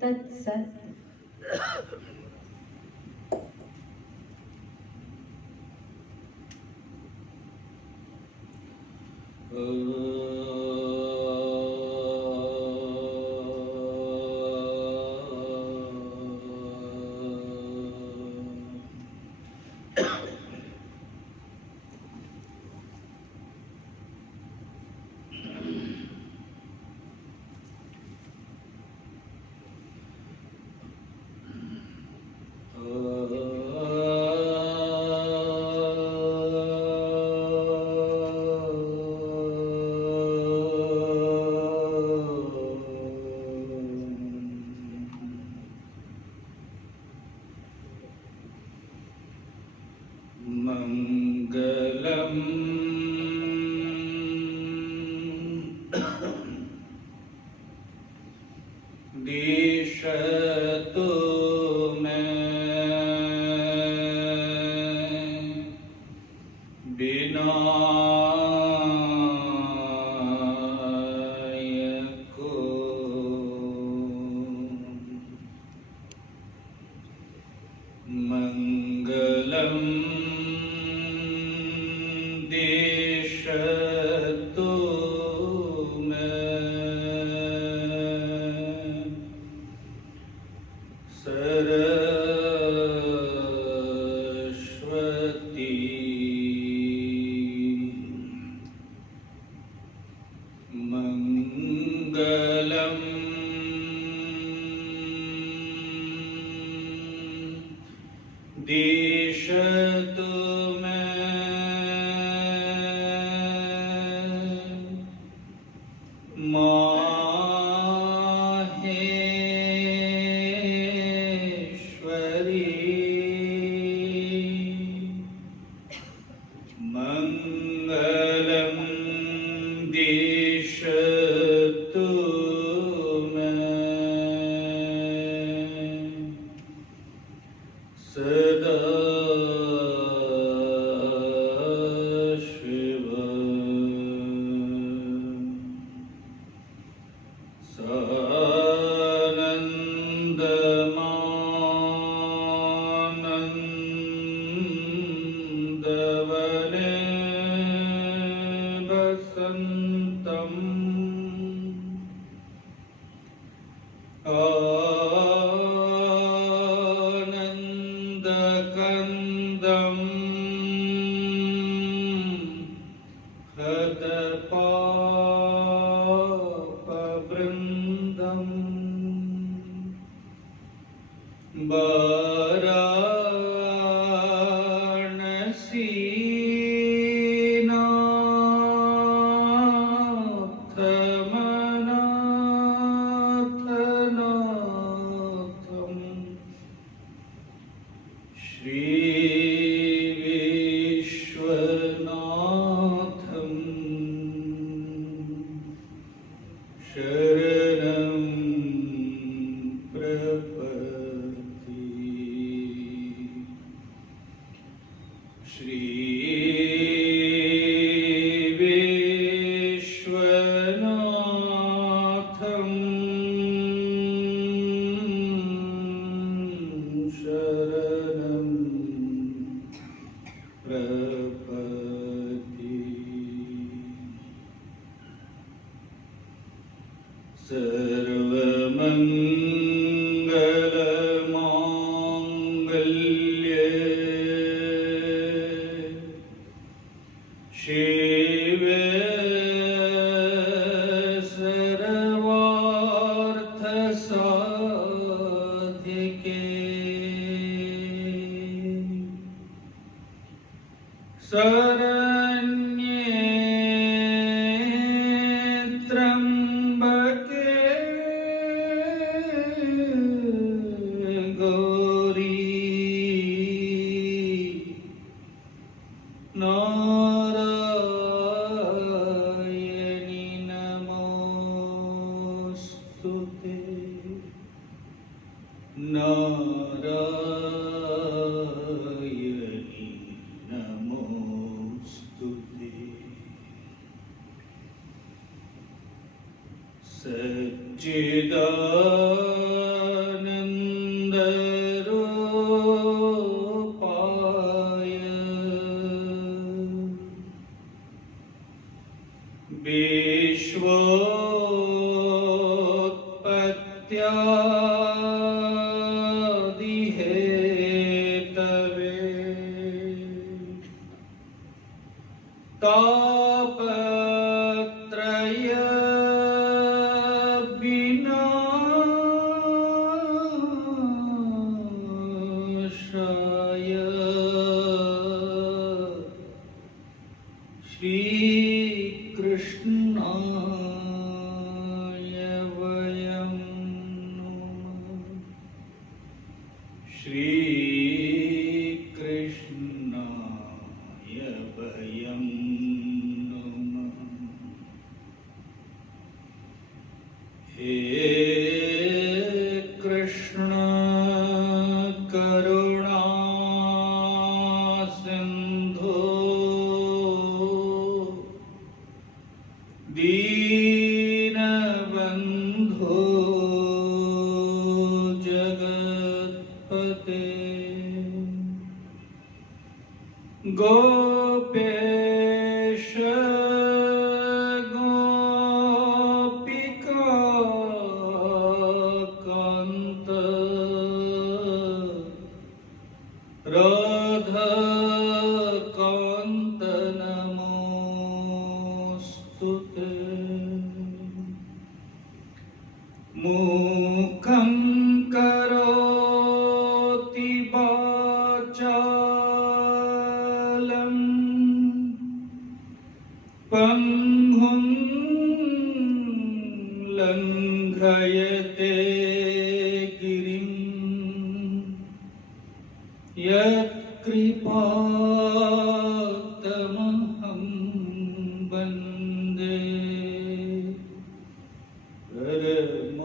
तत्सत्। दिशतु मे विनायको मंगलम दिशतु मे सरस्वती मंगलम दिशतु मे मंगलम दिशतु मे सदा शिव सानन्दमानन्दवने वसन्तम् आनन्दकन्दम् हतपापवृन्दम् वाराणसीनाथमनाथनाथम् श्रीविश्वनाथम् शरणं प्रपद्ये। श्रीविश्वनाथं शरणं प्रपद्ये। सर्वमङ्गलमाङ्गल्ये शिवे सर्वार्थसाधिके शरण्ये त्र्यंबके गौरी नारायणी नमोस्तुते। नारायणी नमोस्तुते। सच्चिदानंद हेतवे तापत्रय विनाशाय श्रीकृष्णाय वयं नमः। श्रीकृष्णाय वयं नमः। हे कृष्ण करुणा सिंधु दीनबंधु जगत्पते गोपेश गोपिका कांत राधा कांत नमोस्तुते। मूकं करोति वाचालं पंगुं लंघयते गिरिं यत्कृपातमहं वन्दे परमानन्दमाधवम्।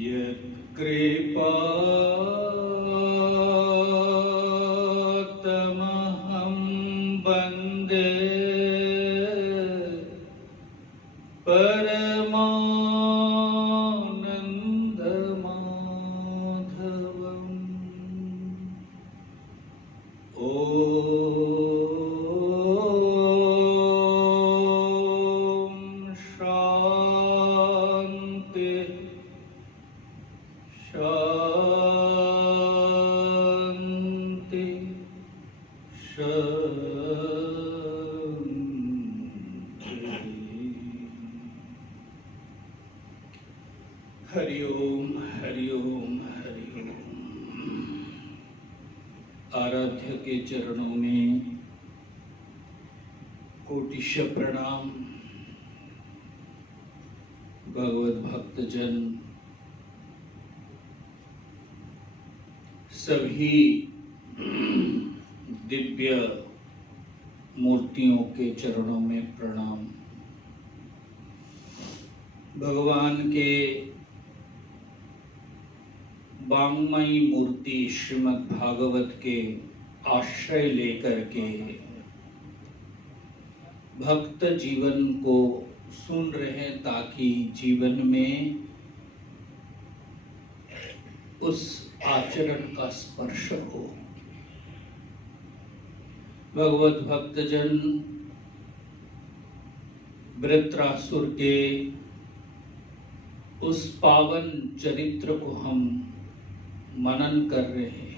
यत्कृपातमहं वन्दे परमानन्दमाधवम्। ॐ शान्ति शान्ति शान्ति। हरि ओम हरि ओम हरि ओम। आराध्य के चरणों में कोटिश प्रणाम। भगवत भक्तजन सभी दिव्य मूर्तियों के चरणों में प्रणाम। भगवान के वाङ्मयी मूर्ति श्रीमद् भागवत के आश्रय लेकर के भक्त जीवन को सुन रहे हैं ताकि जीवन में उस आचरण का स्पर्श हो। भगवत भक्तजन वृत्रासुर के उस पावन चरित्र को हम मनन कर रहे हैं।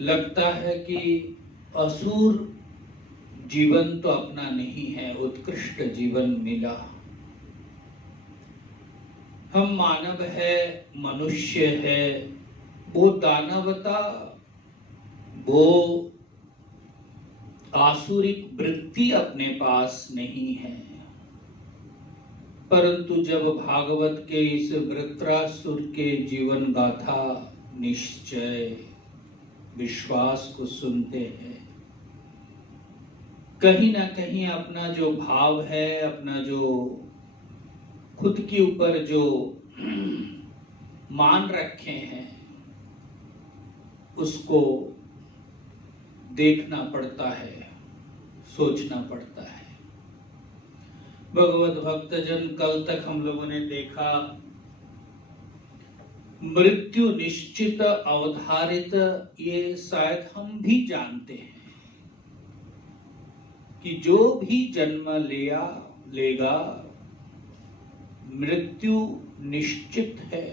लगता है कि असुर जीवन तो अपना नहीं है, उत्कृष्ट जीवन मिला। हम मानव है, मनुष्य है, वो दानवता, वो आसुरिक वृत्ति अपने पास नहीं है। परंतु जब भागवत के इस वृत्रासुर के जीवन गाथा निश्चय विश्वास को सुनते हैं, कहीं ना कहीं अपना जो भाव है, अपना जो खुद के ऊपर जो मान रखे हैं, उसको देखना पड़ता है, सोचना पड़ता है। भगवत भक्तजन, कल तक हम लोगों ने देखा मृत्यु निश्चित अवधारित, ये शायद हम भी जानते हैं कि जो भी जन्म लेगा मृत्यु निश्चित है,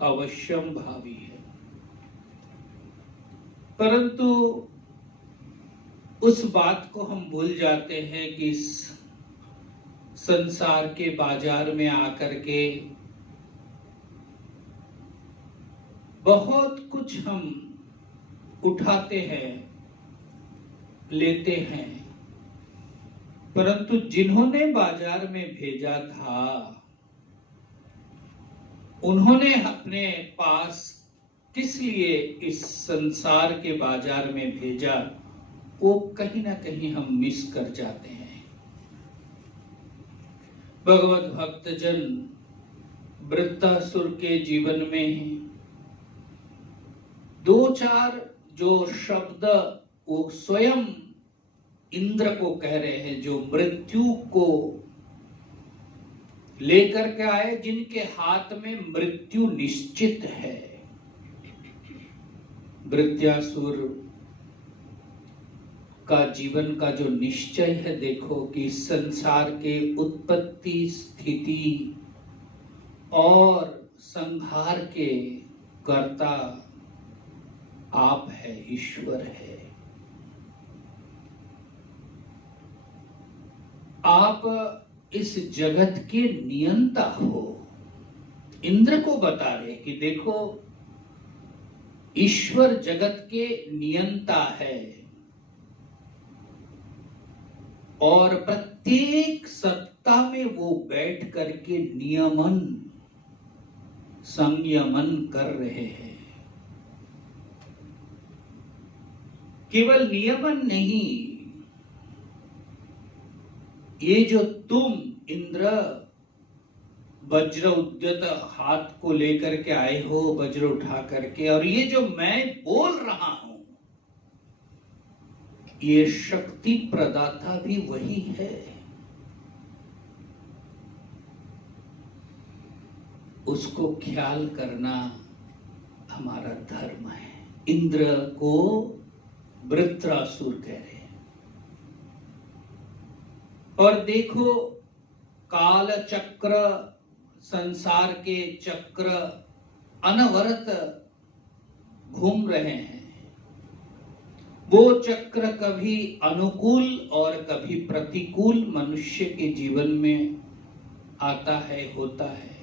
अवश्यम भावी है। परंतु उस बात को हम भूल जाते हैं कि इस संसार के बाजार में आकर के बहुत कुछ हम उठाते हैं, लेते हैं, परंतु जिन्होंने बाजार में भेजा था उन्होंने अपने पास किस लिए इस संसार के बाजार में भेजा, वो कहीं ना कहीं हम मिस कर जाते हैं। भगवत भक्तजन वृत्तासुर के जीवन में दो चार जो शब्द वो स्वयं इंद्र को कह रहे हैं, जो मृत्यु को लेकर के आए, जिनके हाथ में मृत्यु निश्चित है। वृत्तासुर का जीवन का जो निश्चय है, देखो कि संसार के उत्पत्ति, स्थिति और संहार के कर्ता आप है, ईश्वर है। आप इस जगत के नियंता हो। इंद्र को बता रहे कि देखो ईश्वर जगत के नियंता है और प्रत्येक सत्ता में वो बैठ करके नियमन, संयमन कर रहे हैं। केवल नियमन नहीं, ये जो तुम इंद्र वज्र उद्यत हाथ को लेकर के आए हो, वज्र उठा करके, और ये जो मैं बोल रहा हूं, ये शक्ति प्रदाता भी वही है। उसको ख्याल करना हमारा धर्म है। इंद्र को वृत्रासुर कह रहे हैं। और देखो काल चक्र, संसार के चक्र अनवरत घूम रहे हैं। वो चक्र कभी अनुकूल और कभी प्रतिकूल मनुष्य के जीवन में आता है, होता है।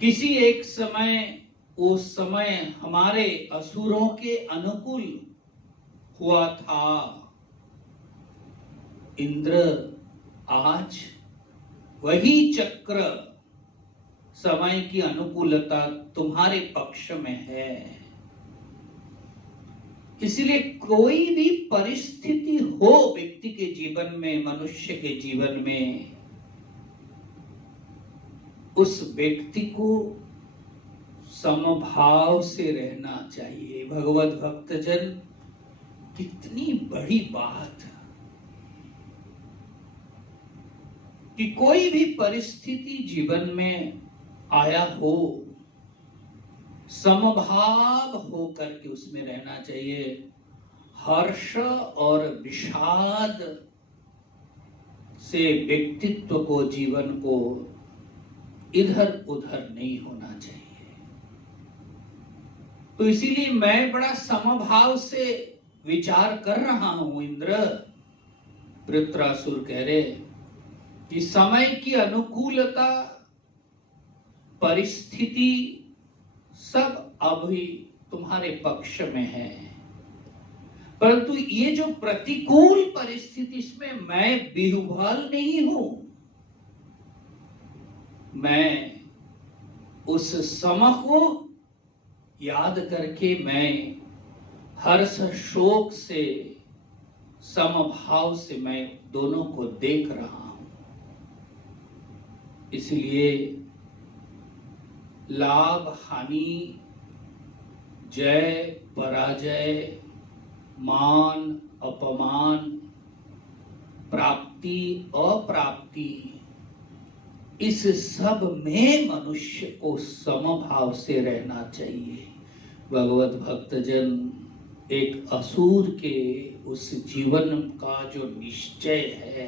किसी एक समय, वो समय हमारे असुरों के अनुकूल हुआ था। इंद्र आज वही चक्र, समय की अनुकूलता तुम्हारे पक्ष में है। इसलिए कोई भी परिस्थिति हो व्यक्ति के जीवन में, मनुष्य के जीवन में, उस व्यक्ति को समभाव से रहना चाहिए। भगवत भक्तजन, कितनी बड़ी बात कि कोई भी परिस्थिति जीवन में आया हो, समभाव होकर के उसमें रहना चाहिए। हर्ष और विषाद से व्यक्तित्व को, जीवन को इधर उधर नहीं होना चाहिए। तो इसीलिए मैं बड़ा समभाव से विचार कर रहा हूं। इंद्र, वृत्रासुर कह रहे कि समय की अनुकूलता, परिस्थिति सब अभी तुम्हारे पक्ष में है, परंतु ये जो प्रतिकूल परिस्थिति, इसमें मैं बिहुबल नहीं हूं। मैं उस सम को याद करके मैं हर्ष शोक से, समभाव से मैं दोनों को देख रहा हूं। इसलिए लाभ हानि, जय पराजय, मान अपमान, प्राप्ति अप्राप्ति, इस सब में मनुष्य को समभाव से रहना चाहिए। भगवत भक्तजन, एक असुर के उस जीवन का जो निश्चय है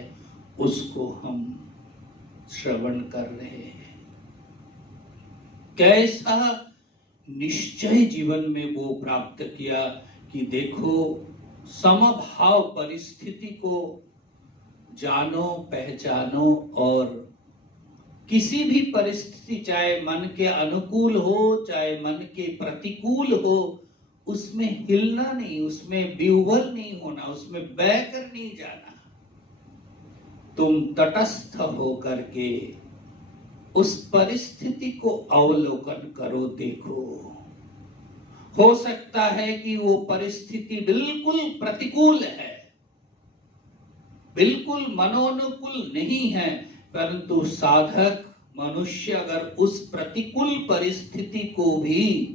उसको हम श्रवण कर रहे हैं। कैसा निश्चय जीवन में वो प्राप्त किया कि देखो, समभाव परिस्थिति को जानो, पहचानो और किसी भी परिस्थिति, चाहे मन के अनुकूल हो चाहे मन के प्रतिकूल हो, उसमें हिलना नहीं, उसमें विह्वल नहीं होना, उसमें बहकर नहीं जाना। तुम तटस्थ होकर के उस परिस्थिति को अवलोकन करो, देखो। हो सकता है कि वो परिस्थिति बिल्कुल प्रतिकूल है, बिल्कुल मनोनुकूल नहीं है, परंतु साधक मनुष्य अगर उस प्रतिकूल परिस्थिति को भी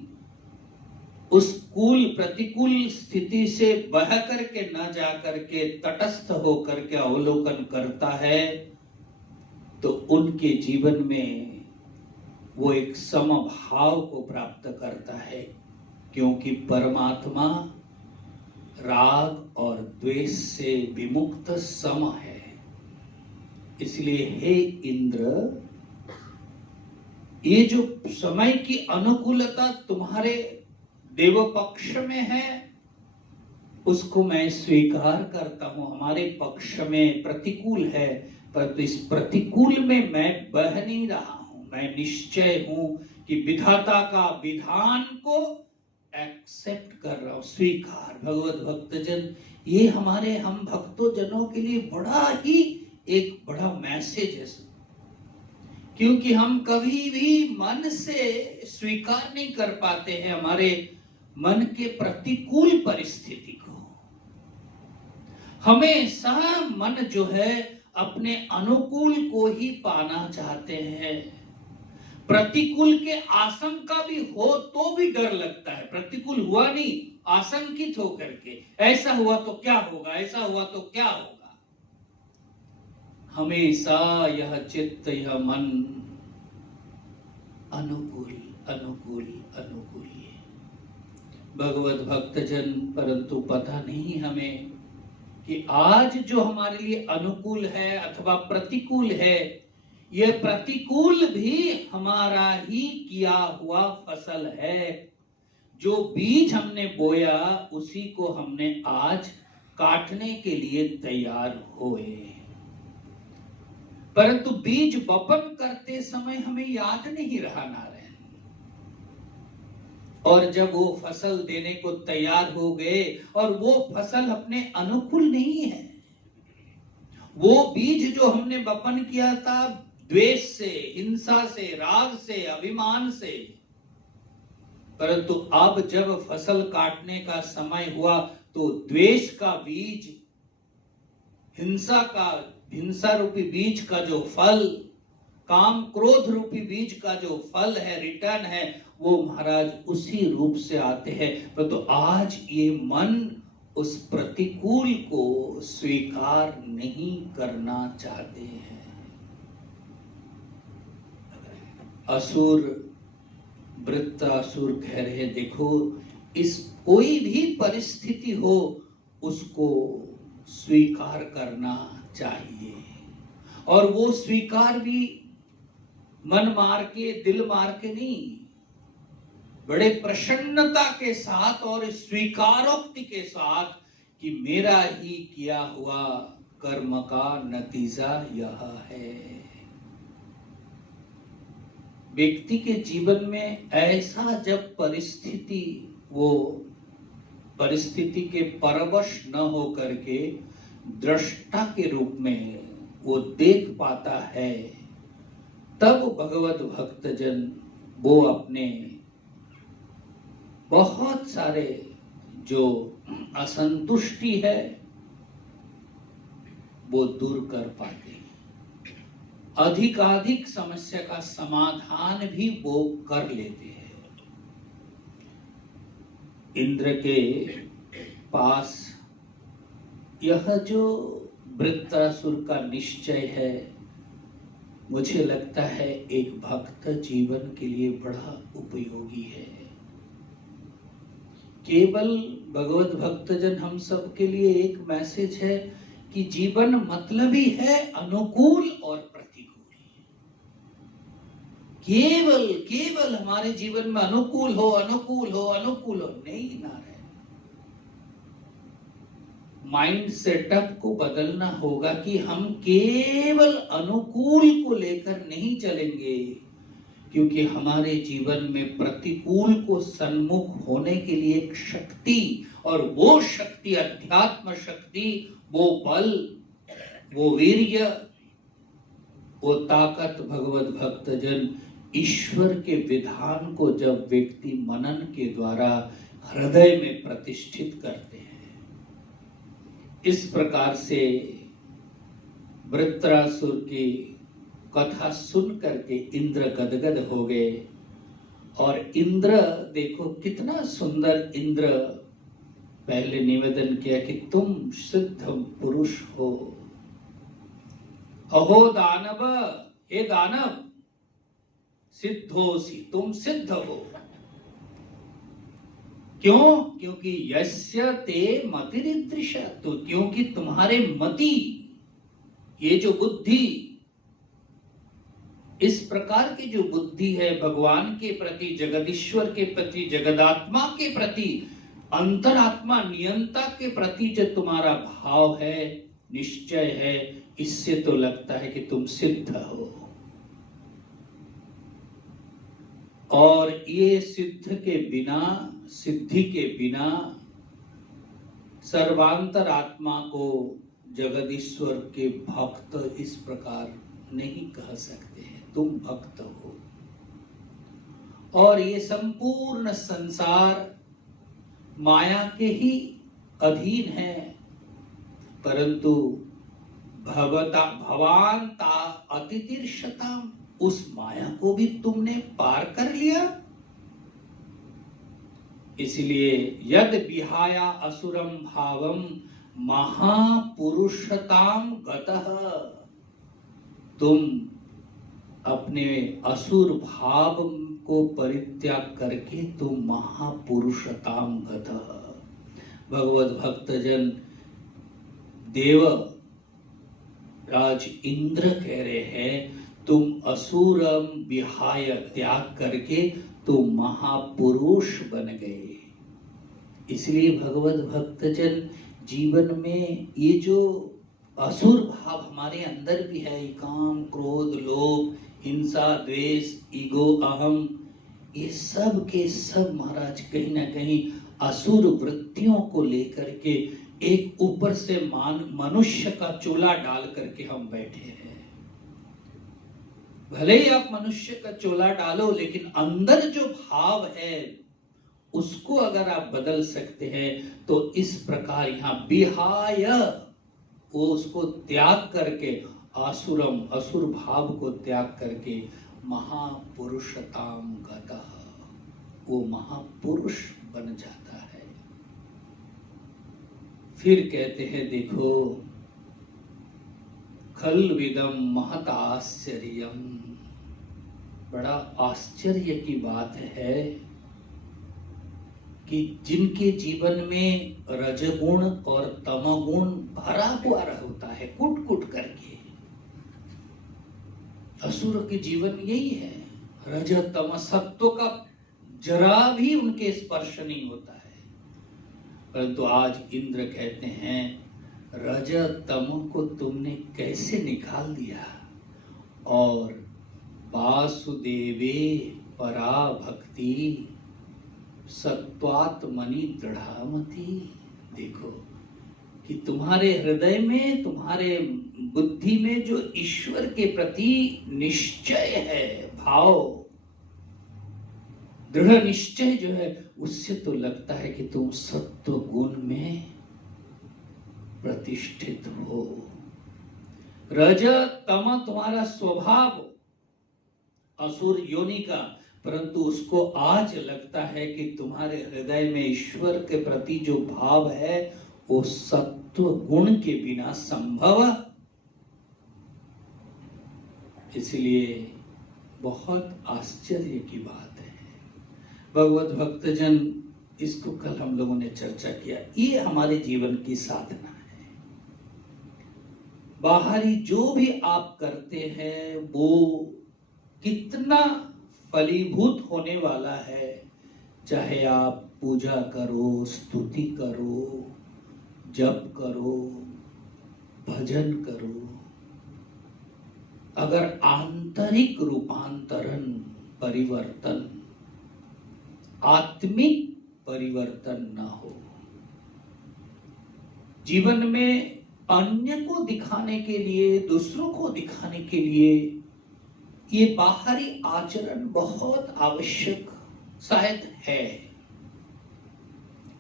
उस प्रतिकूल स्थिति से बह करके न जा करके तटस्थ होकर के अवलोकन करता है, तो उनके जीवन में वो एक समभाव को प्राप्त करता है। क्योंकि परमात्मा राग और द्वेष से विमुक्त सम है। इसलिए हे इंद्र, ये जो समय की अनुकूलता तुम्हारे देव पक्ष में है उसको मैं स्वीकार करता हूं। हमारे पक्ष में प्रतिकूल है, पर इस प्रतिकूल में मैं बह नहीं रहा हूं। मैं निश्चय हूं कि विधाता का विधान को एक्सेप्ट कर रहा हूं, स्वीकार। भगवत भक्तजन, ये हमारे हम भक्तों जनों के लिए बड़ा ही एक बड़ा मैसेज है, क्योंकि हम कभी भी मन से स्वीकार नहीं कर पाते हैं हमारे मन के प्रतिकूल परिस्थिति को। हमेशा मन जो है अपने अनुकूल को ही पाना चाहते हैं। प्रतिकूल के आशंका भी हो तो भी डर लगता है। प्रतिकूल हुआ नहीं, आशंकित होकर के ऐसा हुआ तो क्या होगा, ऐसा हुआ तो क्या होगा। हमेशा यह चित्त, यह मन अनुकूल अनुकूल अनुकूल है। भगवत भक्तजन, परंतु पता नहीं हमें कि आज जो हमारे लिए अनुकूल है अथवा प्रतिकूल है, यह प्रतिकूल भी हमारा ही किया हुआ फसल है। जो बीज हमने बोया उसी को हमने आज काटने के लिए तैयार हुए। परंतु बीज बपन करते समय हमें याद नहीं रहा नारायण, और जब वो फसल देने को तैयार हो गए और वो फसल अपने अनुकूल नहीं है, वो बीज जो हमने बपन किया था द्वेष से, हिंसा से, राग से, अभिमान से, परंतु अब जब फसल काटने का समय हुआ तो द्वेष का बीज, हिंसा रूपी बीज का जो फल, काम क्रोध रूपी बीज का जो फल है, रिटर्न है, वो महाराज उसी रूप से आते हैं। परंतु आज ये मन उस प्रतिकूल को स्वीकार नहीं करना चाहते हैं। असुर, वृत्तासुर कह रहे, देखो, इस कोई भी परिस्थिति हो उसको स्वीकार करना चाहिए, और वो स्वीकार भी मन मार के, दिल मार के नहीं, बड़े प्रसन्नता के साथ और स्वीकारोक्ति के साथ कि मेरा ही किया हुआ कर्म का नतीजा यह है। व्यक्ति के जीवन में ऐसा जब परिस्थिति, वो परिस्थिति के परवश न हो करके दृष्टा के रूप में वो देख पाता है, तब भगवत भक्तजन वो अपने बहुत सारे जो असंतुष्टि है वो दूर कर पाते हैं। अधिकाधिक समस्या का समाधान भी वो कर लेते हैं। इंद्र के पास यह जो वृत्तासुर का निश्चय है मुझे लगता है एक भक्त जीवन के लिए बड़ा उपयोगी है। केवल भगवत भक्तजन हम सब के लिए एक मैसेज है कि जीवन मतलब ही है अनुकूल और प्रतिकूल। केवल केवल हमारे जीवन में अनुकूल हो अनुकूल हो अनुकूल हो, नहीं ना रहे। माइंड सेटअप को बदलना होगा कि हम केवल अनुकूल को लेकर नहीं चलेंगे, क्योंकि हमारे जीवन में प्रतिकूल को सन्मुख होने के लिए एक शक्ति, और वो शक्ति अध्यात्म शक्ति, वो बल, वो वीर्य, वो ताकत भगवत भक्तजन ईश्वर के विधान को जब व्यक्ति मनन के द्वारा हृदय में प्रतिष्ठित करते हैं। इस प्रकार से वृत्रासुर की कथा सुन करके इंद्र गदगद हो गए। और इंद्र देखो कितना सुंदर इंद्र पहले निवेदन किया कि तुम सिद्ध पुरुष हो। अहो दानव, हे दानव, सिद्धोसी, तुम सिद्ध हो। क्यों? क्योंकि यस्य ते मतिरिदृश, तो क्योंकि तुम्हारे मति, ये जो बुद्धि, इस प्रकार की जो बुद्धि है भगवान के प्रति, जगदीश्वर के प्रति, जगदात्मा के प्रति, अंतरात्मा नियंता के प्रति जो तुम्हारा भाव है, निश्चय है, इससे तो लगता है कि तुम सिद्ध हो। और ये सिद्ध के बिना, सिद्धि के बिना सर्वांतर आत्मा को जगदीश्वर के भक्त इस प्रकार नहीं कह सकते हैं। तुम भक्त हो और ये संपूर्ण संसार माया के ही अधीन है, परंतु भवान ता अतितिर्षताम, उस माया को भी तुमने पार कर लिया। इसलिए यद विहाया असुरम भावम महापुरुषताम गतः, तुम अपने असुर भाव को परित्याग करके तुम महापुरुषताम गतः। भगवत भक्तजन देव राज इंद्र कह रहे हैं तुम असुरम विहाय, त्याग करके तुम महापुरुष बन गए। इसलिए भगवत भक्तजन जीवन में ये जो असुर भाव हमारे अंदर भी है, काम, क्रोध, लोभ, हिंसा, द्वेष, ईगो, अहम, ये सब के सब महाराज कहीं ना कहीं असुर वृत्तियों को लेकर के एक ऊपर से मनुष्य का चोला डाल करके हम बैठे हैं। भले ही आप मनुष्य का चोला डालो, लेकिन अंदर जो भाव है उसको अगर आप बदल सकते हैं तो इस प्रकार यहाँ विहाय, वो उसको त्याग करके आसुरम, असुर भाव को त्याग करके महापुरुषताम गतः, वो महापुरुष बन जाता है। फिर कहते हैं देखो, खल विदम महत आश्चर्यम, बड़ा आश्चर्य की बात है कि जिनके जीवन में रजगुण और तमगुण भरा हुआ होता है कुट कुट करके, असुर के जीवन यही है, रज तम सत्व का जरा भी उनके स्पर्श नहीं होता है। परंतु आज इंद्र कहते हैं रज तम को तुमने कैसे निकाल दिया, और वासुदेवे परा भक्ति सत्वात्मनि दृढ़ामति। देखो कि तुम्हारे हृदय में, तुम्हारे बुद्धि में जो ईश्वर के प्रति निश्चय है, भाव, दृढ़ निश्चय जो है, उससे तो लगता है कि तुम सत्व गुण में प्रतिष्ठित हो। रज तम तुम्हारा स्वभाव असुर योनि का, परंतु उसको आज लगता है कि तुम्हारे हृदय में ईश्वर के प्रति जो भाव है वो सत्व गुण के बिना संभव इसलिए बहुत आश्चर्य की बात है। भगवत भक्तजन, इसको कल हम लोगों ने चर्चा किया, ये हमारे जीवन की साधना है। बाहरी जो भी आप करते हैं वो कितना फलीभूत होने वाला है, चाहे आप पूजा करो, स्तुति करो, जप करो, भजन करो, अगर आंतरिक रूपांतरण, परिवर्तन, आत्मिक परिवर्तन न हो, जीवन में अन्य को दिखाने के लिए, दूसरों को दिखाने के लिए ये बाहरी आचरण बहुत आवश्यक शायद है,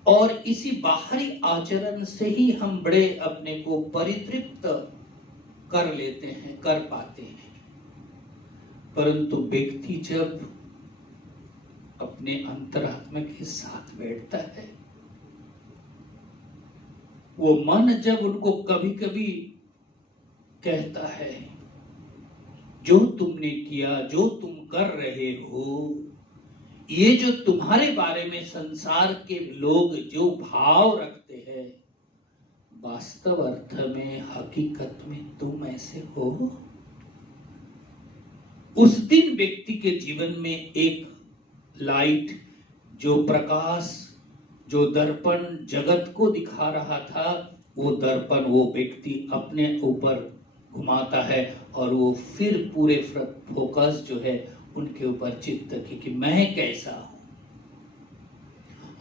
और इसी बाहरी आचरण से ही हम बड़े अपने को परितृप्त कर लेते हैं, कर पाते हैं। परंतु व्यक्ति जब अपने अंतरात्मा के साथ बैठता है, वो मन जब उनको कभी कभी कहता है, जो तुमने किया, जो तुम कर रहे हो, ये जो तुम्हारे बारे में संसार के लोग जो भाव रखते हैं, वास्तव अर्थ में, हकीकत में तुम ऐसे हो। उस दिन व्यक्ति के जीवन में एक लाइट, जो प्रकाश, जो दर्पण जगत को दिखा रहा था, वो दर्पण वो व्यक्ति अपने ऊपर घुमाता है, और वो फिर पूरे फोकस जो है उनके ऊपर चित्त की कि मैं कैसा हूं।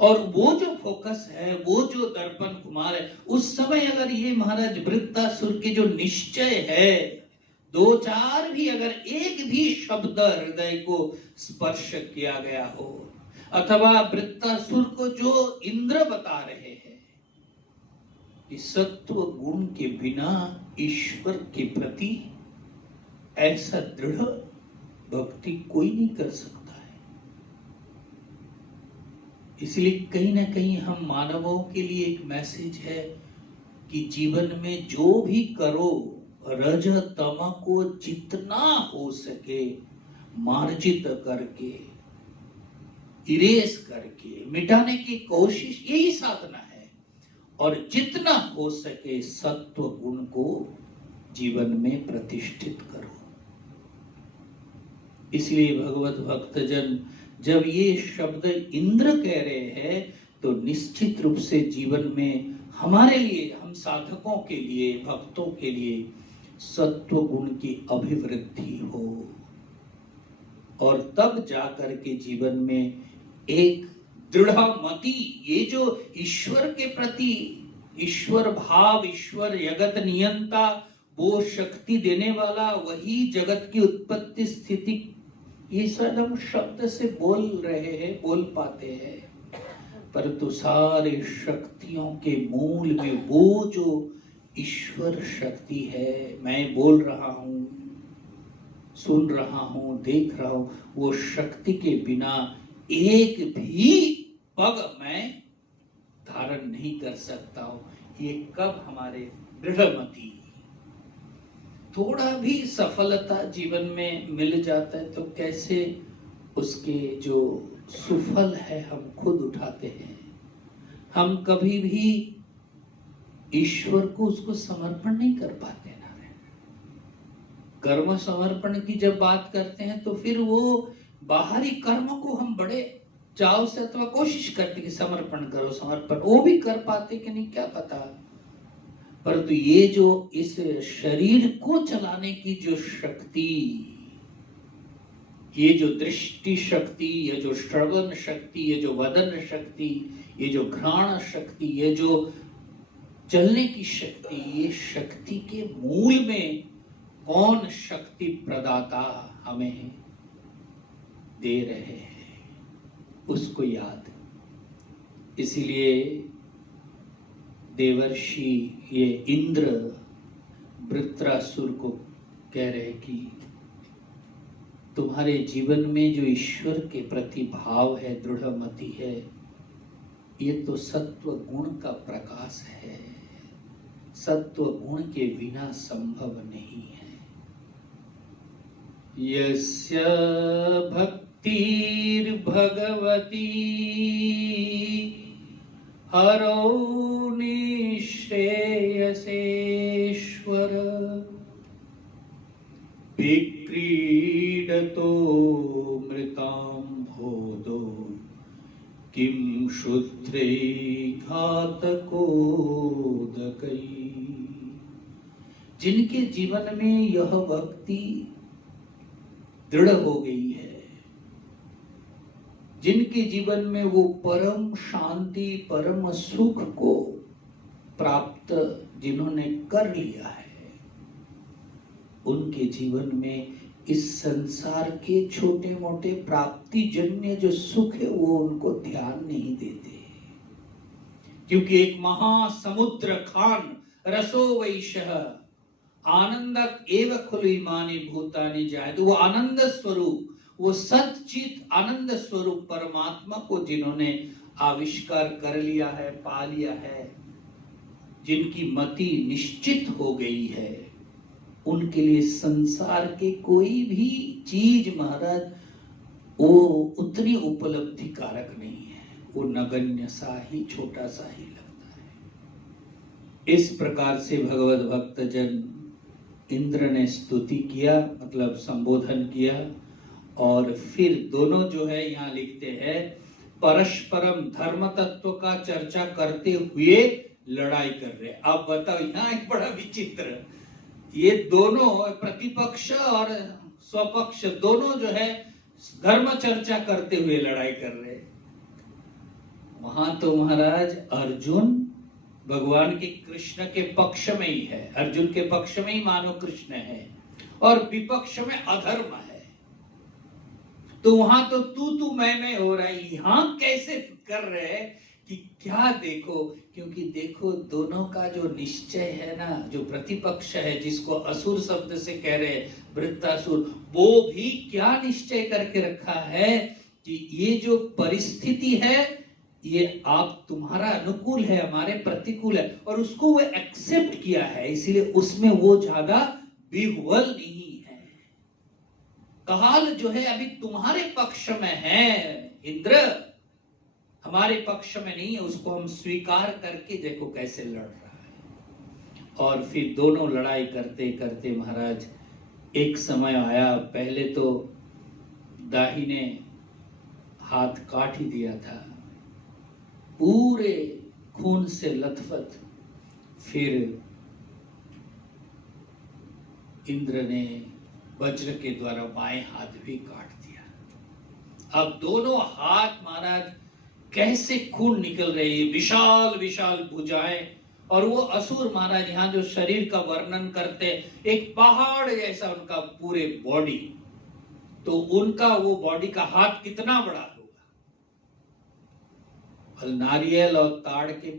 और वो जो फोकस है, वो जो दर्पण घुमा रहे, उस समय अगर ये महाराज वृत्तासुर के जो निश्चय है, दो चार भी अगर एक भी शब्द हृदय को स्पर्श किया गया हो, अथवा वृत्तासुर को जो इंद्र बता रहे हैं कि सत्व गुण के बिना ईश्वर के प्रति ऐसा दृढ़ भक्ति कोई नहीं कर सकता है। इसलिए कहीं ना कहीं हम मानवों के लिए एक मैसेज है कि जीवन में जो भी करो, रज तम को जितना हो सके मार्जित करके, इरेज करके मिटाने की कोशिश, यही साधना है। और जितना हो सके सत्व गुण को जीवन में प्रतिष्ठित करो। इसलिए भगवत भक्तजन, जब ये शब्द इंद्र कह रहे हैं, तो निश्चित रूप से जीवन में हमारे लिए, हम साधकों के लिए, भक्तों के लिए सत्व गुण की अभिवृद्धि हो, और तब जाकर के जीवन में एक दृढ़ मति, ये जो ईश्वर के प्रति, ईश्वर भाव, ईश्वर जगत नियंता, वो शक्ति देने वाला, वही जगत की उत्पत्ति स्थिति, ये सब हम शब्द से बोल रहे हैं, बोल पाते हैं, परंतु सारे शक्तियों के मूल में वो जो ईश्वर शक्ति है, मैं बोल रहा हूं, सुन रहा हूं, देख रहा हूं, वो शक्ति के बिना एक भी पग मैं धारण नहीं कर सकता हूं। ये कब हमारे दृढ़मति, थोड़ा भी सफलता जीवन में मिल जाता है तो कैसे उसके जो सुफल है हम खुद उठाते हैं। हम कभी भी ईश्वर को उसको समर्पण नहीं कर पाते ना। कर्म समर्पण की जब बात करते हैं तो फिर वो बाहरी कर्म को हम बड़े चाव से अथवा कोशिश करते कि समर्पण करो, समर्पण, वो भी कर पाते कि नहीं क्या पता। परंतु ये जो इस शरीर को चलाने की जो शक्ति, ये जो दृष्टि शक्ति, ये जो श्रवण शक्ति, ये जो वदन शक्ति, ये जो घ्राण शक्ति, ये जो चलने की शक्ति, ये शक्ति के मूल में कौन शक्ति प्रदाता हमें दे रहे हैं, उसको याद। इसीलिए देवर्षि ये इंद्र वृत्रासुर को कह रहे कि तुम्हारे जीवन में जो ईश्वर के प्रति भाव है, दृढ़मति है, ये तो सत्व गुण का प्रकाश है, सत्व गुण के बिना संभव नहीं है। यस्य भक्तिर्भगवती हरौ निःश्रेयसेश्वर विक्रीडतो मृतां भोदो किं क्षुद्रै घातकोदकै। जिनके जीवन में यह भक्ति दृढ़ हो गई है, जिनके जीवन में वो परम शांति परम सुख को प्राप्त जिन्होंने कर लिया है, उनके जीवन में इस संसार के छोटे मोटे प्राप्ति जन्य जो सुख है वो उनको ध्यान नहीं देते, क्योंकि एक महासमुद्र खान रसो वैशः आनंदक एव खलु इमानि भूतानि जायते। तो वो आनंद स्वरूप, वो सच्चित आनंद स्वरूप परमात्मा को जिन्होंने आविष्कार कर लिया है, पा लिया है, जिनकी मति निश्चित हो गई है, उनके लिए संसार के कोई भी चीज महाराज वो उतनी उपलब्धि कारक नहीं है, वो नगण्य सा ही, छोटा सा ही लगता है। इस प्रकार से भगवत भक्त जन इंद्र ने स्तुति किया, मतलब संबोधन किया, और फिर दोनों जो है यहाँ लिखते हैं परस्परम धर्म तत्व का चर्चा करते हुए लड़ाई कर रहे। अब बताओ, यहाँ एक बड़ा विचित्र, ये दोनों प्रतिपक्ष और स्वपक्ष दोनों जो है धर्म चर्चा करते हुए लड़ाई कर रहे। वहां तो महाराज अर्जुन भगवान के कृष्ण के पक्ष में ही है, अर्जुन के पक्ष में ही मानो कृष्ण है, और विपक्ष में अधर्म है। तो वहां तो तू मैं हो रहा है। यहां कैसे कर रहे कि क्या देखो, क्योंकि देखो दोनों का जो निश्चय है ना, जो प्रतिपक्ष है जिसको असुर शब्द से कह रहे वृत्तासुर, वो भी क्या निश्चय करके रखा है कि ये जो परिस्थिति है ये आप तुम्हारा अनुकूल है, हमारे प्रतिकूल है, और उसको वो एक्सेप्ट किया है, इसलिए उसमें वो ज्यादा विह्वल नहीं है। काल जो है अभी तुम्हारे पक्ष में है इंद्र, हमारे पक्ष में नहीं है, उसको हम स्वीकार करके देखो कैसे लड़ रहा है। और फिर दोनों लड़ाई करते करते महाराज एक समय आया, पहले तो दाहिने हाथ काट ही दिया था, पूरे खून से लथपथ, फिर इंद्र ने वज्र के द्वारा बाएं हाथ भी काट दिया। अब दोनों हाथ महाराज कैसे खून निकल रहे हैं, विशाल विशाल भुजाएं, और वो असुर महाराज यहाँ जो शरीर का वर्णन करते, एक पहाड़ जैसा उनका पूरे बॉडी, तो उनका वो बॉडी का हाथ कितना बड़ा होगा, नारियल और ताड़ के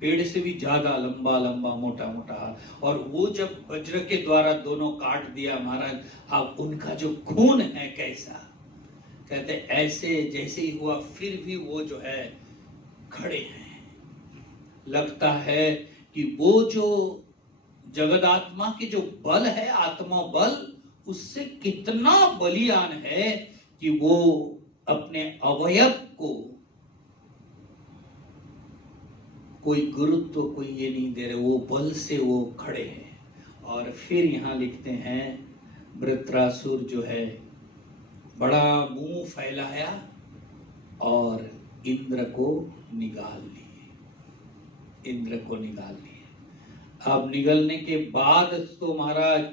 पेड़ से भी ज्यादा लंबा लंबा मोटा मोटा हाथ। और वो जब वज्र के द्वारा दोनों काट दिया महाराज, अब उनका जो खून है कैसा, कहते ऐसे जैसे ही हुआ फिर भी वो जो है खड़े हैं। लगता है कि वो जो जगदात्मा के जो बल है, आत्मा बल, उससे कितना बलियान है कि वो अपने अवयव को कोई गुरुत्व कोई ये नहीं दे रहे, वो बल से वो खड़े हैं। और फिर यहाँ लिखते हैं वृत्रासुर जो है बड़ा मुंह फैलाया और इंद्र को निकाल लिए, इंद्र को निकाल लिए। अब निगलने के बाद तो महाराज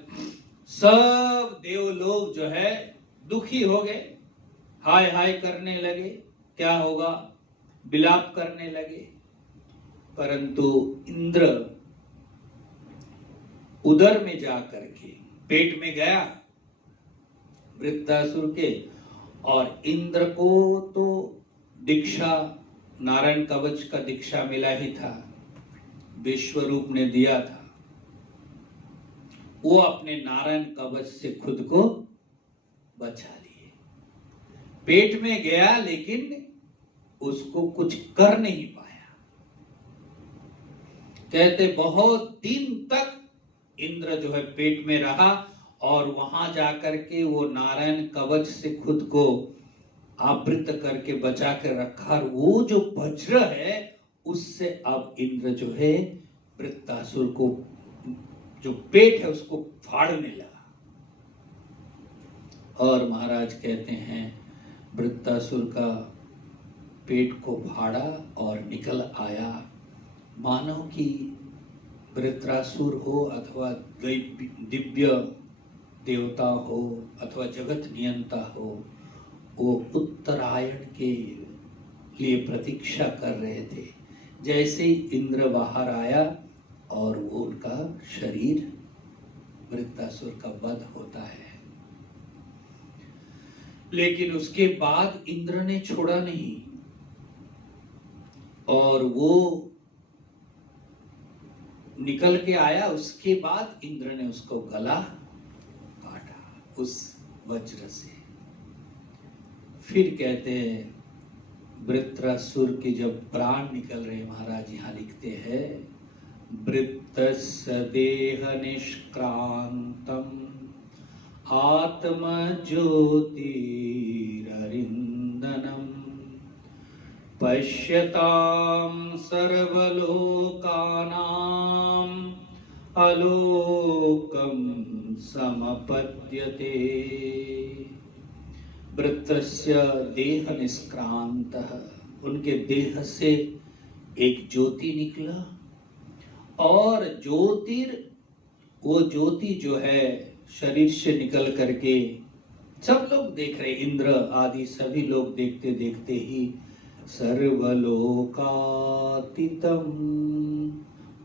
सब देवलोग जो है दुखी हो गए, हाय हाय करने लगे, क्या होगा, विलाप करने लगे। परंतु इंद्र उदर में जाकर के पेट में गया वृत्तासुर के, और इंद्र को तो दीक्षा नारायण कवच का दीक्षा मिला ही था, विश्वरूप ने दिया था। वो अपने नारायण कवच से खुद को बचा लिए। पेट में गया लेकिन उसको कुछ कर नहीं पाया। कहते बहुत दिन तक इंद्र जो है पेट में रहा और वहां जाकर के वो नारायण कवच से खुद को आवृत करके बचा कर रखा, और वो जो वज्र है उससे अब इंद्र जो है वृत्तासुर को जो पेट है उसको फाड़ने लगा। और महाराज कहते हैं वृत्तासुर का पेट को फाड़ा और निकल आया, मानो कि वृत्रासुर हो अथवा दिव्य देवता हो अथवा जगत नियंता हो, वो उत्तरायण के लिए प्रतीक्षा कर रहे थे। जैसे ही इंद्र बाहर आया और वो उनका शरीर वृत्तासुर का वध होता है। लेकिन उसके बाद इंद्र ने छोड़ा नहीं, और वो निकल के आया। उसके बाद इंद्र ने उसको गला काटा उस वज्र से। फिर कहते हैं वृत्रासुर के जब प्राण निकल रहे, महाराज यहाँ लिखते हैं वृत्तस्य देह निष्क्रांतम आत्मज्योतिररिन्दनं पश्यतां सर्वलोकानां अलोकं समपद्यते। वृत्रस्य देह निष्क्रांतः, उनके देह से एक ज्योति निकला, और वो ज्योति जो है शरीर से निकल करके सब लोग देख रहे, इंद्र आदि सभी लोग देखते देखते ही सर्वलोकातीतम,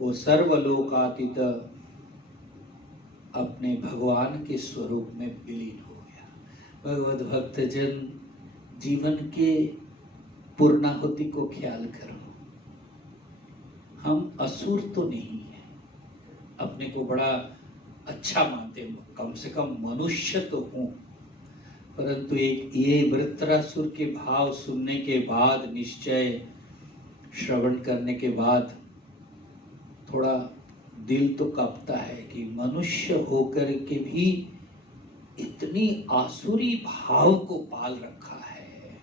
वो सर्वलोकातीत अपने भगवान के स्वरूप में विलीन हो गया। भगवत भक्तजन, जीवन के पूर्णाहुति को ख्याल करो। हम असुर तो नहीं है, अपने को बड़ा अच्छा मानते, कम से कम मनुष्य तो हूं, परंतु एक ये वृत्रासुर के भाव सुनने के बाद, निश्चय श्रवण करने के बाद थोड़ा दिल तो कांपता है कि मनुष्य होकर के भी इतनी आसुरी भाव को पाल रखा है,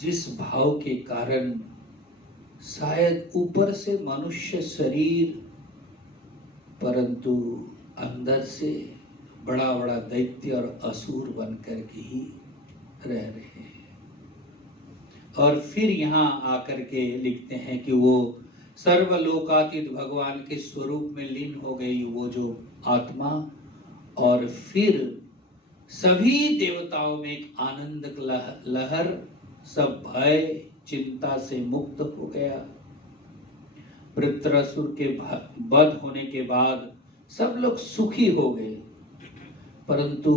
जिस भाव के कारण शायद ऊपर से मनुष्य शरीर, परंतु अंदर से बड़ा बड़ा दैत्य और असुर बनकर के ही रह रहे हैं। और फिर यहाँ आकर के लिखते हैं कि वो सर्वलोकातीत भगवान के स्वरूप में लीन हो गई वो जो आत्मा, और फिर सभी देवताओं में एक आनंद लहर, सब भय चिंता से मुक्त हो गया। वृत्रासुर के वध होने के बाद सब लोग सुखी हो गए, परंतु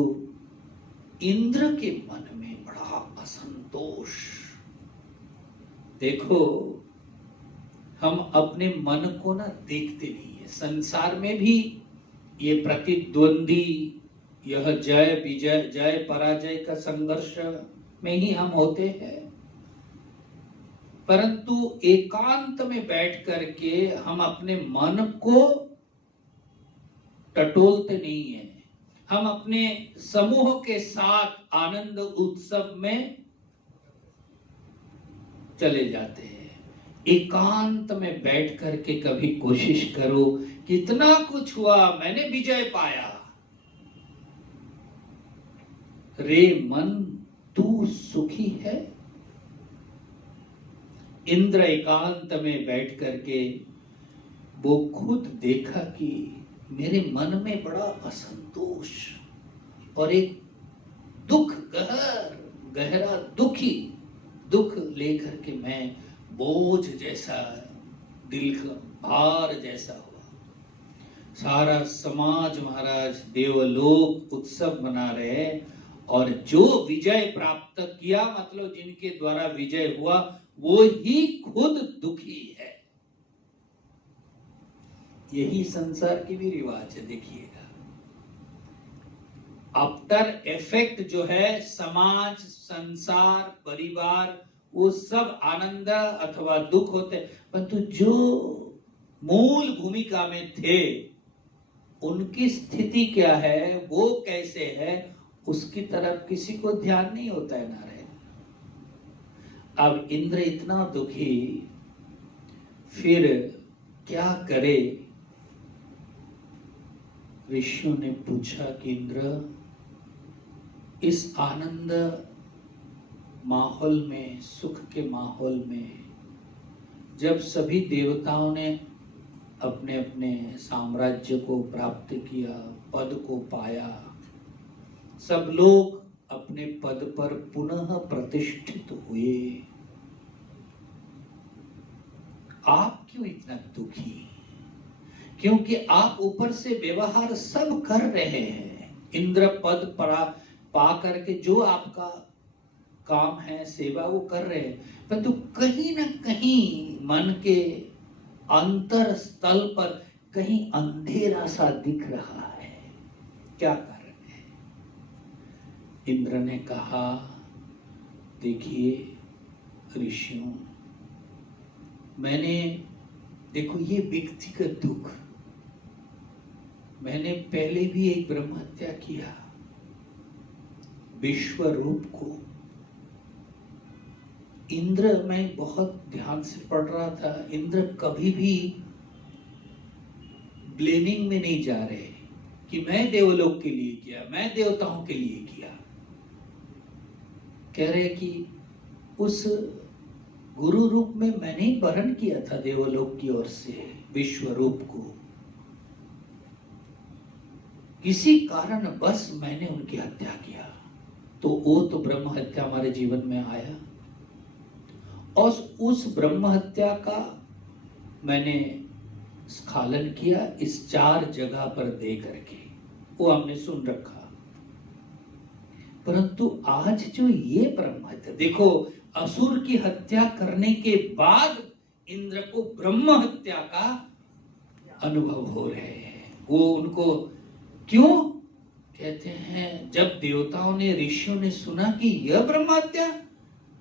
इंद्र के मन में बड़ा असंतोष। देखो, हम अपने मन को ना देखते नहीं है। संसार में भी ये प्रतिद्वंदी, यह जय विजय, जय पराजय का संघर्ष में ही हम होते हैं, परंतु एकांत में बैठ करके हम अपने मन को टटोलते नहीं है। हम अपने समूह के साथ आनंद उत्सव में चले जाते हैं। एकांत में बैठ करके कभी कोशिश करो, कितना कुछ हुआ, मैंने विजय पाया, रे मन तू सुखी है। इंद्र एकांत में बैठ करके वो खुद देखा कि मेरे मन में बड़ा असंतोष और एक दुख, गहरा दुख लेकर के मैं बोझ जैसा, दिल का भार जैसा हुआ। सारा समाज, महाराज, देवलोक उत्सव मना रहे हैं, और जो विजय प्राप्त किया, मतलब जिनके द्वारा विजय हुआ, वो ही खुद दुखी है। यही संसार की भी रिवाज है। देखिएगा, आफ्टर इफेक्ट जो है, समाज, संसार, परिवार, वो सब आनंद अथवा दुख होते, परंतु जो मूल भूमिका में थे उनकी स्थिति क्या है, वो कैसे है, उसकी तरफ किसी को ध्यान नहीं होता है नारायण। अब इंद्र इतना दुखी, फिर क्या करे। ऋषियों ने पूछा कि इंद्र, इस आनंद माहौल में, सुख के माहौल में, जब सभी देवताओं ने अपने अपने साम्राज्य को प्राप्त किया, पद को पाया, सब लोग अपने पद पर पुनः प्रतिष्ठित हुए, आप क्यों इतना दुखी? क्योंकि आप ऊपर से व्यवहार सब कर रहे हैं, इंद्र पद पा करके जो आपका काम है, सेवा वो कर रहे हैं, परंतु कहीं ना कहीं मन के अंतर स्थल पर कहीं अंधेरा सा दिख रहा है। क्या कारण है? इंद्र ने कहा, देखिए ऋषियों, मैंने, देखो ये व्यक्तिगत दुख, मैंने पहले भी एक ब्रह्म हत्या किया, विश्व रूप को। इंद्र, मैं बहुत ध्यान से पढ़ रहा था, इंद्र कभी भी ब्लेमिंग में नहीं जा रहे कि मैं देवलोक के लिए किया, मैं देवताओं के लिए किया। कह रहे कि उस गुरु रूप में मैंने वरण किया था देवलोक की ओर से विश्व रूप को, किसी कारण बस मैंने उनकी हत्या किया, तो वो तो ब्रह्म हत्या हमारे जीवन में आया, और उस ब्रह्म हत्या का मैंने स्खलन किया इस 4 जगह पर दे करके, वो हमने सुन रखा। परंतु आज जो ये ब्रह्म हत्या, देखो असुर की हत्या करने के बाद इंद्र को ब्रह्म हत्या का अनुभव हो रहे हैं। वो उनको क्यों कहते हैं, जब देवताओं ने, ऋषियों ने सुना कि यह ब्रह्म हत्या,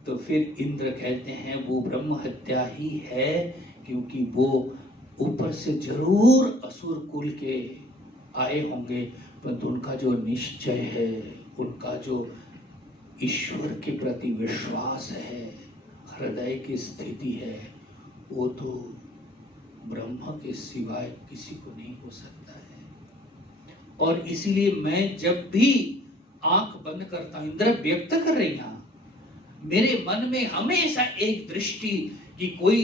तो फिर इंद्र कहते हैं वो ब्रह्म हत्या ही है, क्योंकि वो ऊपर से जरूर असुर कुल के आए होंगे, परंतु उनका जो निश्चय है, उनका जो ईश्वर के प्रति विश्वास है, हृदय की स्थिति है, वो तो ब्रह्म के सिवाय किसी को नहीं हो सकता है। और इसीलिए मैं जब भी आंख बंद करता हूं, इंद्र व्यक्त कर रही हैं, मेरे मन में हमेशा एक दृष्टि कि कोई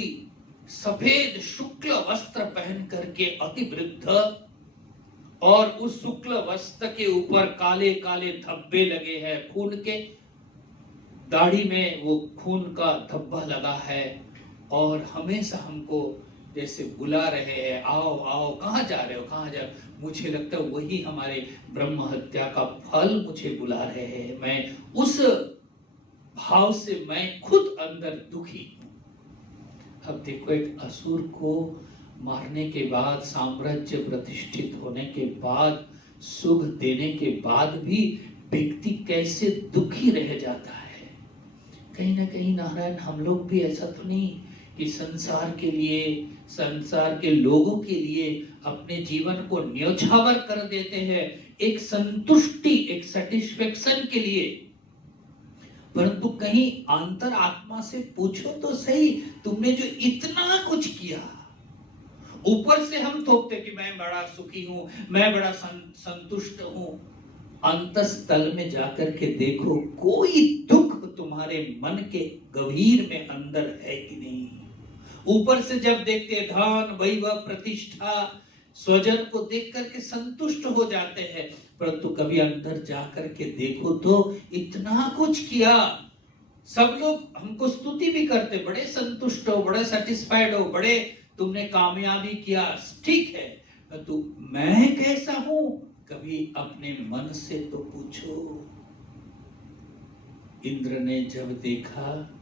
सफेद शुक्ल वस्त्र पहन करके अति वृद्ध, और उस शुक्ल वस्त्र के ऊपर काले काले धब्बे लगे हैं खून के, दाढ़ी में वो खून का धब्बा लगा है, और हमेशा हमको जैसे बुला रहे हैं, आओ आओ, कहाँ जा रहे हो, कहाँ जा रहे हो। मुझे लगता है वही हमारे ब्रह्म हत्या का फल मुझे बुला रहे हैं। मैं उस भाव से मैं खुद अंदर दुखी हूं। अब देखो, एक असुर को मारने के बाद, साम्राज्य प्रतिष्ठित होने के बाद, सुख देने के बाद भी व्यक्ति कैसे दुखी रह जाता है। कहीं ना कहीं नारायण, हम लोग भी ऐसा तो नहीं कि संसार के लिए, संसार के लोगों के लिए अपने जीवन को न्योछावर कर देते हैं, एक संतुष्टि, एक सेटिस्फेक्शन के लिए। परंतु कहीं अंतर आत्मा से पूछो तो सही, तुमने जो इतना कुछ किया, ऊपर से हम थोपते कि मैं बड़ा सुखी हूं, मैं बड़ा संतुष्ट हूं, अंतस्थल में जाकर के देखो कोई दुख तुम्हारे मन के गंभीर में अंदर है कि नहीं। ऊपर से जब देखते धन, वैभव, प्रतिष्ठा, स्वजन को देख करके संतुष्ट हो जाते हैं, परंतु कभी अंदर जाकर के देखो तो इतना कुछ किया, सब लोग हमको स्तुति भी करते, बड़े संतुष्ट हो, बड़े सेटिस्फाइड हो, बड़े तुमने कामयाबी किया, ठीक है, परंतु मैं कैसा हूं, कभी अपने मन से तो पूछो। इंद्र ने जब देखा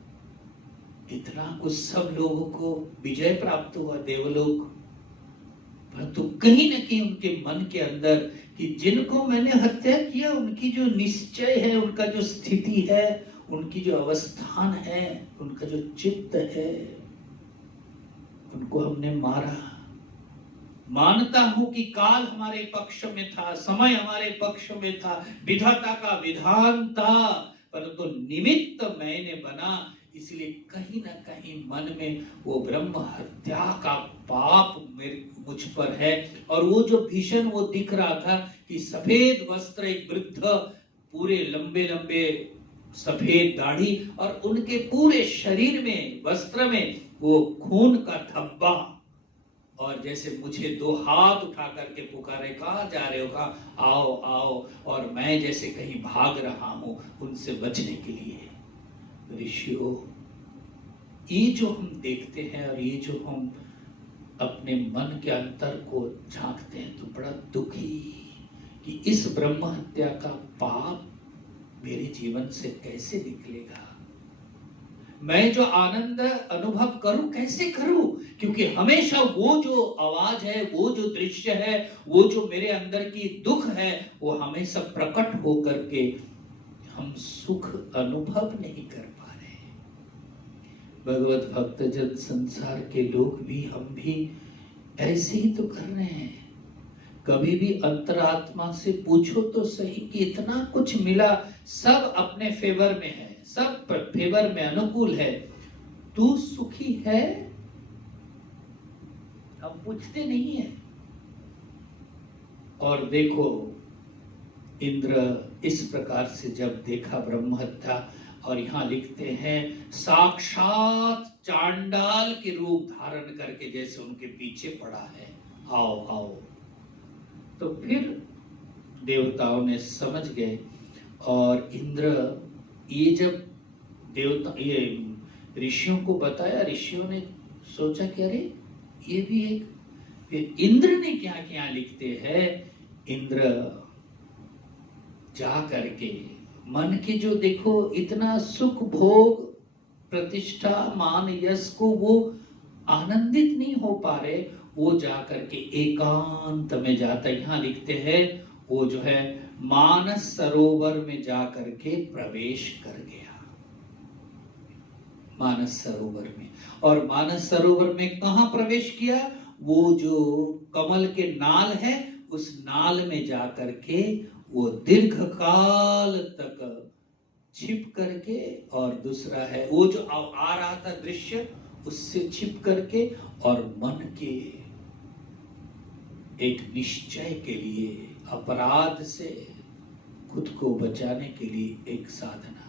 इतना कुछ, सब लोगों को विजय प्राप्त हुआ देवलोक, परंतु कहीं न कहीं उनके मन के अंदर कि जिनको मैंने हत्या किया, उनकी जो निश्चय है, उनका जो स्थिति है, उनकी जो अवस्थान है, उनका जो चित्त है, उनको हमने मारा, मानता हूं कि काल हमारे पक्ष में था, समय हमारे पक्ष में था, विधाता का विधान था, परंतु निमित्त मैंने बना, इसलिए कहीं ना कहीं मन में वो ब्रह्म हत्या का पाप मुझ पर है। और वो जो भीषण वो दिख रहा था कि सफेद वस्त्र, एक वृद्ध, पूरे लंबे लंबे सफेद दाढ़ी, और उनके पूरे शरीर में, वस्त्र में वो खून का धब्बा, और जैसे मुझे दो हाथ उठा करके पुकारे, कहाँ जा रहे हो, कहाँ, आओ आओ, और मैं जैसे कहीं भाग रहा हूं उनसे बचने के लिए। ऋषियों, ये जो हम देखते हैं और ये जो हम अपने मन के अंतर को झांकते हैं, तो बड़ा दुखी कि इस ब्रह्म हत्या का पाप मेरे जीवन से कैसे निकलेगा, मैं जो आनंद अनुभव करूं कैसे करूं, क्योंकि हमेशा वो जो आवाज है, वो जो दृश्य है, वो जो मेरे अंदर की दुख है, वो हमेशा प्रकट होकर के हम सुख अनुभव नहीं कर पा रहे। भगवत भक्तजन, संसार के लोग भी, हम भी ऐसे ही तो कर रहे हैं। कभी भी अंतरात्मा से पूछो तो सही कि इतना कुछ मिला, सब अपने फेवर में है, सब फेवर में अनुकूल है, तू सुखी है? हम पूछते नहीं है। और देखो, इंद्र इस प्रकार से जब देखा ब्रह्म हत्या, और यहां लिखते हैं साक्षात चांडाल के रूप धारण करके जैसे उनके पीछे पड़ा है, आओ आओ। तो फिर देवताओं ने समझ गए, और इंद्र, ये जब देवता ये ऋषियों को बताया, ऋषियों ने सोचा कि अरे ये भी एक, फिर इंद्र ने क्या क्या लिखते हैं, इंद्र जा करके मन के जो देखो इतना सुख भोग प्रतिष्ठा मान यश को वो आनंदित नहीं हो पा रहे, वो जा करके एकांत में जाता, यहाँ लिखते हैं वो जो है मानस सरोवर में जा करके प्रवेश कर गया, मानस सरोवर में। और मानस सरोवर में कहाँ प्रवेश किया, वो जो कमल के नाल है उस नाल में जा करके वो दीर्घ काल तक छिप करके, और दूसरा है वो जो आ रहा था दृश्य उससे छिप करके, और मन के एक निश्चय के लिए, अपराध से खुद को बचाने के लिए एक साधना।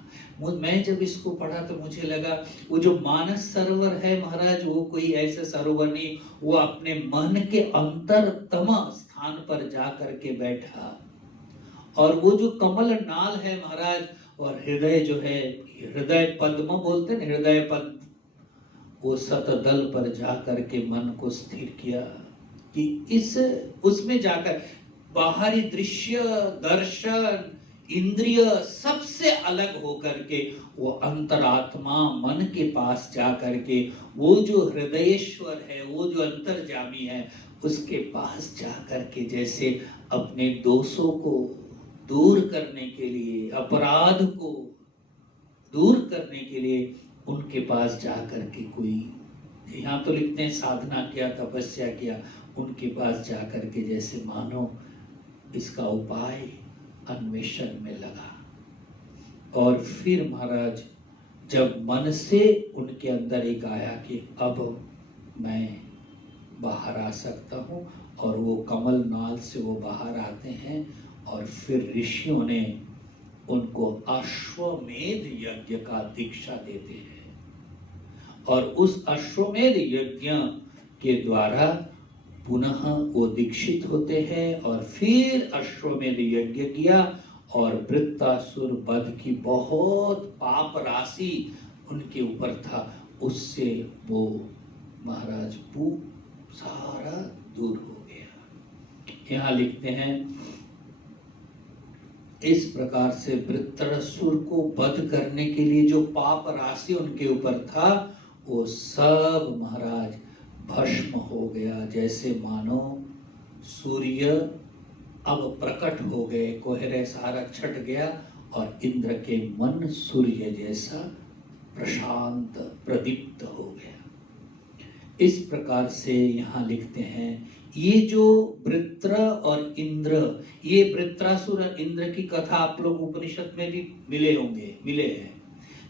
मैं जब इसको पढ़ा तो मुझे लगा वो जो मानस सरोवर है महाराज, वो कोई ऐसा सरोवर नहीं, वो अपने मन के अंतरतम स्थान पर जा करके बैठा। और वो जो कमल नाल है महाराज, और हृदय जो है, हृदय पद्म बोलते हैं, हृदय पद्म, वो सतदल पर जा करके मन को स्थिर किया कि इस उसमें जाकर बाहरी दृश्य, दर्शन, इंद्रिय सबसे अलग होकर के वो अंतरात्मा मन के पास जा करके, वो जो हृदयेश्वर है, वो जो अंतर्जामी है, उसके पास जा करके जैसे अपने दोषों को दूर करने के लिए, अपराध को दूर करने के लिए उनके पास जा करके कोई, यहाँ तो लिखते हैं साधना किया, तपस्या किया, उनके पास जा करके जैसे मानो इसका उपाय अन्वेषण में लगा। और फिर महाराज जब मन से उनके अंदर एक आया कि अब मैं बाहर आ सकता हूँ, और वो कमल नाल से वो बाहर आते हैं, और फिर ऋषियों ने उनको अश्वमेध यज्ञ का दीक्षा देते हैं, और उस अश्वमेध यज्ञ के द्वारा पुनः वो दीक्षित होते हैं। और फिर अश्वमेध यज्ञ किया, और वृत्तासुर वध की बहुत पाप राशि उनके ऊपर था, उससे वो महाराज सारा दूर हो गया। यहाँ लिखते हैं इस प्रकार से वृत्रासुर को वध करने के लिए जो पाप राशि उनके ऊपर था, वो सब महाराज भस्म हो गया, जैसे मानो सूर्य अब प्रकट हो गए, कोहरे सारा छट गया, और इंद्र के मन सूर्य जैसा प्रशांत प्रदीप्त हो गया। इस प्रकार से यहाँ लिखते हैं, ये जो वृत्र और इंद्र, ये वृत्रासुर और इंद्र की कथा आप लोग उपनिषद में भी मिले हैं।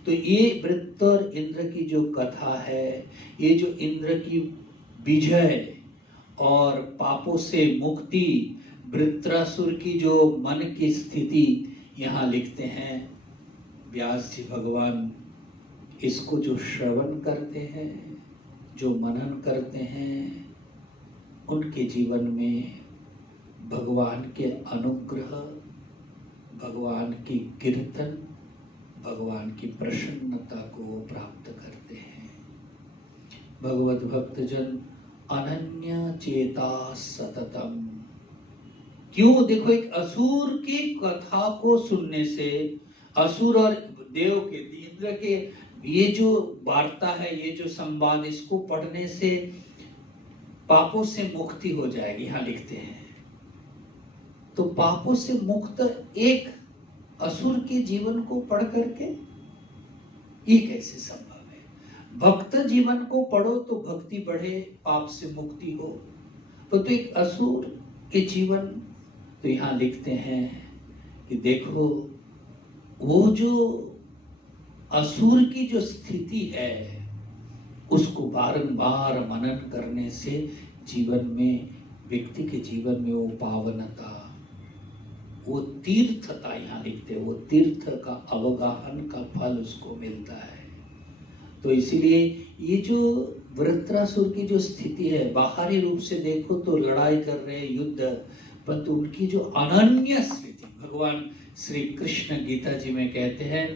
तो ये वृत्र और इंद्र की जो कथा है, ये जो इंद्र की विजय और पापों से मुक्ति, वृत्रासुर की जो मन की स्थिति यहाँ लिखते हैं व्यास जी भगवान। इसको जो श्रवण करते हैं, जो मनन करते हैं, उनके जीवन में भगवान के अनुग्रह, भगवान की कीर्तन, भगवान की प्रसन्नता को प्राप्त करते हैं। भगवत भक्तजन अनन्य चेता सततम। क्यों? देखो, एक असुर की कथा को सुनने से, असुर और देव के, इंद्र के ये जो वार्ता है, ये जो संवाद, इसको पढ़ने से पापों से मुक्ति हो जाएगी, यहां लिखते हैं। तो पापों से मुक्त एक असुर के जीवन को पढ़ करके ये कैसे संभव है? भक्त जीवन को पढ़ो तो भक्ति बढ़े, पाप से मुक्ति हो। तो एक असुर के जीवन, तो यहां लिखते हैं कि देखो, वो जो असुर की जो स्थिति है, उसको बारंबार मनन करने से जीवन में, व्यक्ति के जीवन में वो पावनता, वो तीर्थता, यहाँ लिखते हैं, वो तीर्थ का अवगाहन का फल उसको मिलता है। तो इसीलिए ये जो वृत्रासुर की जो स्थिति है, बाहरी रूप से देखो तो लड़ाई कर रहे, युद्ध, परंतु उनकी जो अनन्य स्थिति, भगवान श्री कृष्ण गीता जी में कहते हैं,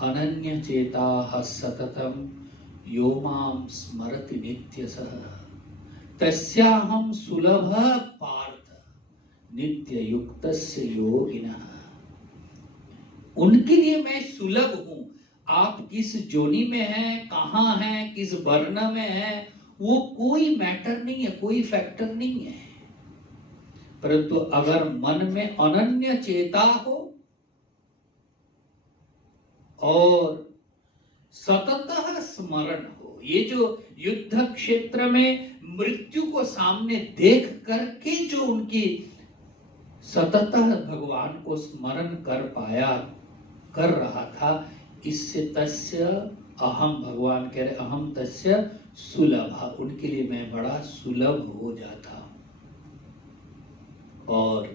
अनन्य चेता सततम यो मां स्मरति नित्यसः तस्याहं सुलभ पार्थ नित्य युक्तस्य योगिनः। उनके लिए मैं सुलभ हूं। आप किस जोनी में हैं, कहां हैं, किस वर्ण में हैं, वो कोई मैटर नहीं है, कोई फैक्टर नहीं है। परंतु अगर मन में अनन्य चेता हो और सततः स्मरण हो, ये जो युद्ध क्षेत्र में मृत्यु को सामने देख करके जो उनकी सततः भगवान को स्मरण कर रहा था, इससे तस्य अहम, भगवान कह रहे अहम तस्य सुलभ, उनके लिए मैं बड़ा सुलभ हो जाता हूं। और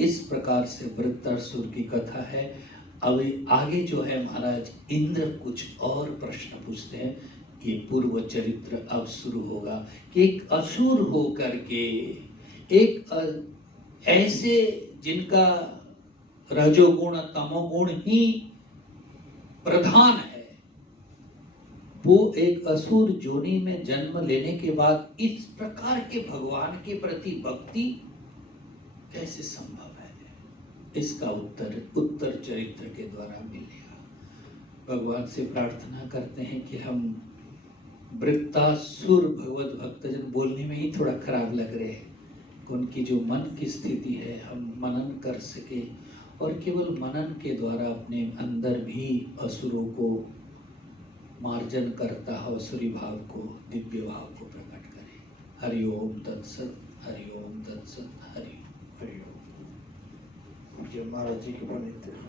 इस प्रकार से वृत्रासुर की कथा है। अब आगे जो है महाराज इंद्र कुछ और प्रश्न पूछते हैं। ये पूर्व चरित्र अब शुरू होगा कि एक असुर हो करके, एक ऐसे जिनका रजोगुण तमोगुण ही प्रधान है, वो एक असुर जोनी में जन्म लेने के बाद इस प्रकार के भगवान के प्रति भक्ति कैसे संभव है? इसका उत्तर चरित्र के द्वारा मिलेगा। भगवान से प्रार्थना करते हैं कि हम वृत्तासुर, भगवत भक्तजन बोलने में ही थोड़ा खराब लग रहे हैं, उनकी जो मन की स्थिति है हम मनन कर सके, और केवल मनन के द्वारा अपने अंदर भी असुरों को मार्जन करता है, असुरी भाव को, दिव्य भाव को प्रकट करे। हरि ओम तत्सत, हरि ओम तत्सत, हरि ओम। जय महाराज जी के बने थे।